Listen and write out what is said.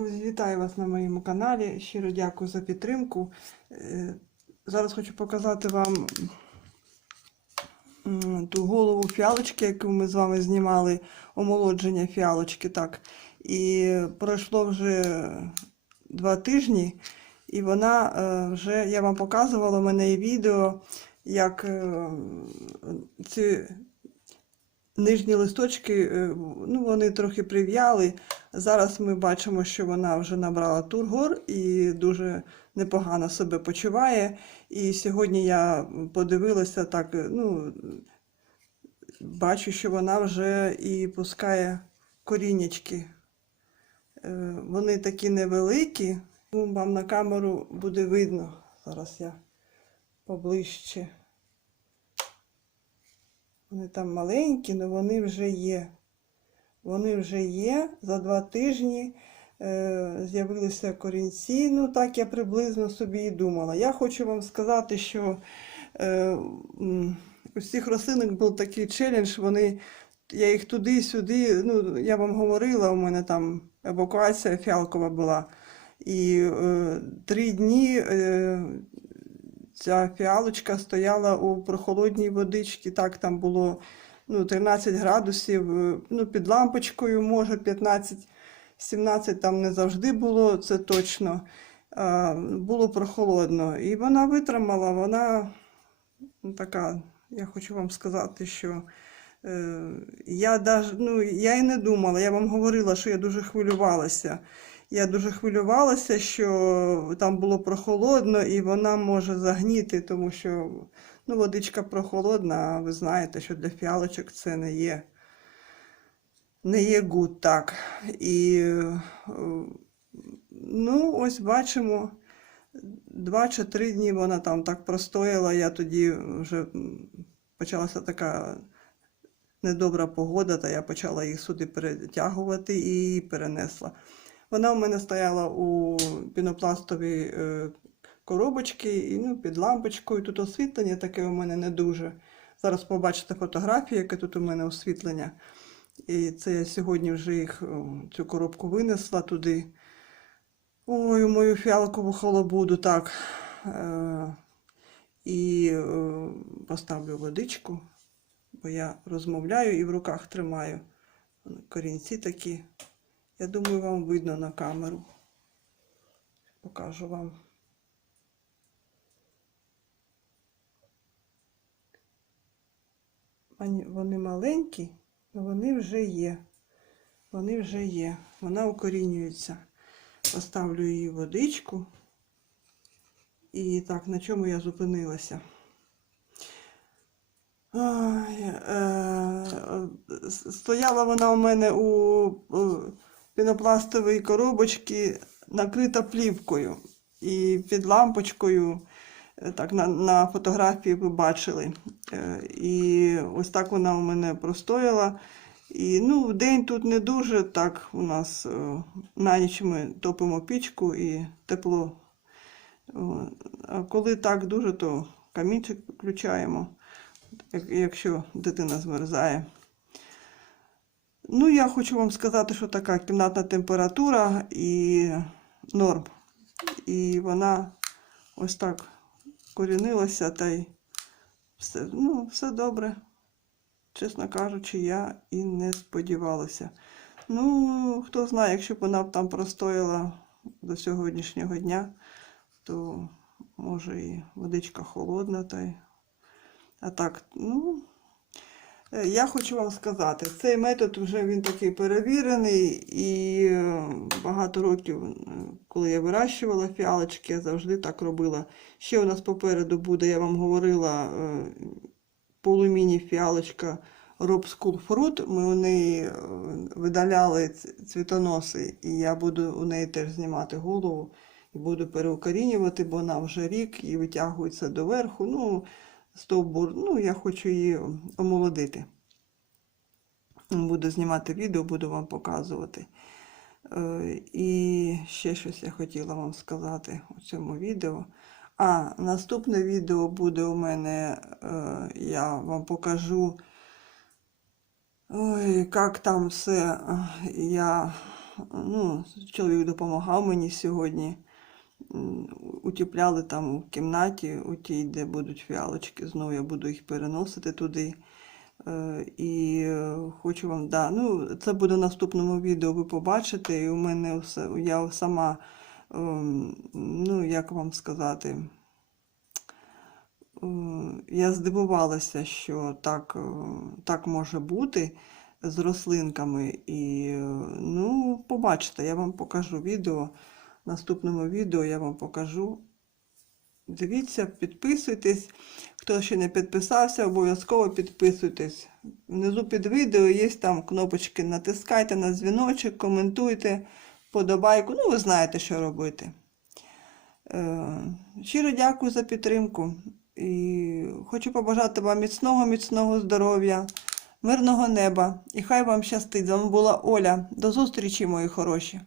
Друзі, вітаю вас на моєму каналі. Щиро дякую за підтримку. Е, Зараз хочу показати вам ту голову фіалочки, яку ми з вами знімали, омолодження фіалочки. Так. І пройшло вже два тижні, і вона е, вже, я вам показувала, у мене є відео, як е, ці нижні листочки, е, ну, вони трохи прив'яли. Зараз ми бачимо, що вона вже набрала тургор і дуже непогано себе почуває. І сьогодні я подивилася так, е, ну, бачу, що вона вже і пускає корінечки. Е, Вони такі невеликі. Ну, Вам на камеру буде видно. Зараз я поближче. Вони там маленькі, але вони вже є. Вони вже є. За два тижні е, з'явилися корінці. Ну, так я приблизно собі і думала. Я хочу вам сказати, що е, у всіх рослинок був такий челендж. Вони, я їх туди-сюди, ну, я вам говорила, у мене там евакуація фіалкова була. І е, три дні е, ця фіалочка стояла у прохолодній водичці. Так, там було ну, 13 градусів, е, ну, під лампочкою, може 15-17 там не завжди було, це точно. А, було прохолодно. І вона витримала, вона ну, така, я хочу вам сказати, що е, я, даже, ну, я і не думала, я вам говорила, що я дуже хвилювалася. Я дуже хвилювалася, що там було прохолодно і вона може загніти, тому що ну, водичка прохолодна, а ви знаєте, що для фіалочок це не є. Не є гуд так. І е, ну, ось бачимо, два чи три дні вона там так простояла. Я тоді вже почалася така недобра погода, та я почала їх сюди перетягувати і перенесла. Вона у мене стояла у пінопластовій е, коробочці, і ну, під лампочкою. Тут освітлення таке у мене не дуже. Зараз побачите фотографії, яке тут у мене освітлення. І це я сьогодні вже їх цю коробку винесла туди. Ой, мою фіалкову холобуду, так. Е, і поставлю водичку, бо я розмовляю і в руках тримаю. Корінці такі. Я думаю, вам видно на камеру. Покажу вам. Вони- маленькі, але вони вже є. Вони вже є. Вона укорінюється. Поставлю її водичку. І так, на чому я зупинилася? Ой, е, стояла вона у мене у, у пінопластовій коробочці, накрита плівкою. І під лампочкою, е, так на, на фотографії ви бачили. Е, І ось так вона у мене простояла. І ну, в день тут не дуже так у нас е, на ніч ми топимо пічку і тепло. А коли так дуже, то камінчик включаємо, якщо дитина змерзає. Ну, я хочу вам сказати, що така кімнатна температура і норм. І вона ось так корінилася, та й все, ну, все добре. Чесно кажучи, я і не сподівалася. Ну, хто знає, якщо б вона б там простояла до сьогоднішнього дня, то може і водичка холодна, та й. А так, ну, Я хочу вам сказати, цей метод вже він такий перевірений, і е, багато років, е, коли я вирощувала фіалочки, я завжди так робила. Ще у нас попереду буде, я вам говорила, е, полуміні фіалочка Rob School Fruit. Ми у неї е, видаляли цвітоноси, і я буду у неї теж знімати голову і буду переукорінювати, бо вона вже рік і витягується доверху. Ну, стовбур. Ну, я хочу її омолодити. Буду знімати відео, буду вам показувати. Е, І ще щось я хотіла вам сказати у цьому відео. А, наступне відео буде у мене, е, я вам покажу, ой, як там все я ну, чоловік допомагав мені сьогодні. Утіпляли там у кімнаті, у тій, де будуть фіалочки. Знову я буду їх переносити туди. Е, І е, хочу вам, да, ну, це буде в наступному відео, ви побачите. І у мене все, я сама, ем, ну, як вам сказати, е, я здивувалася, що так, так може бути з рослинками. І, ну, побачите, я вам покажу відео. Наступному відео я вам покажу. Дивіться, підписуйтесь. Хто ще не підписався, обов'язково підписуйтесь. Внизу під відео є там кнопочки. Натискайте на дзвіночок, коментуйте, подобайку. Ну, ви знаєте, що робити. Е, Щиро дякую за підтримку. І хочу побажати вам міцного, міцного здоров'я, мирного неба. І хай вам щастить. З вами була Оля. До зустрічі, мої хороші.